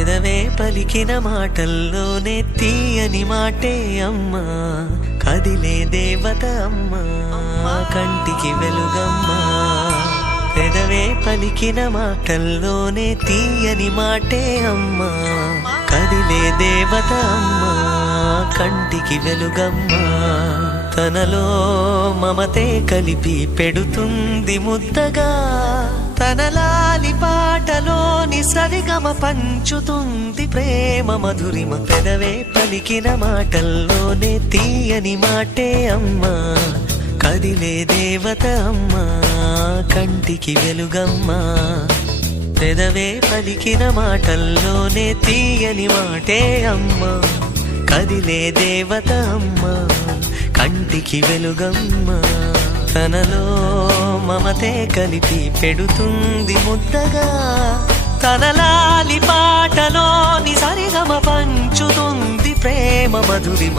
పెదవే పలికిన మాటల్లోనే తీయని మాటే అమ్మా, కదిలే దేవత అమ్మా, కంటికి వెలుగమ్మా. పెదవే పలికిన మాటల్లోనే తీయని మాటే అమ్మా, కదిలే దేవత అమ్మా, కంటికి వెలుగమ్మా. తనలో మమతే కలిపి పెడుతుంది ముద్దగా, తన లాలి పాటలోని సరిగమ పంచుతుంది ప్రేమ మధురిమ. పెదవే పలికిన మాటల్లోనే తీయని మాటే అమ్మా, కదిలే దేవత అమ్మా, కంటికి వెలుగమ్మా. పెదవే పలికిన మాటల్లోనే తీయని మాటే అమ్మా, కదిలే దేవత అమ్మా, కంటికి వెలుగమ్మా. తనలో మమతే కలిపి పెడుతుంది ముద్దగా, తన లాలి పాటలోని సరిగమ పంచుతుంది ప్రేమ మధురిమ.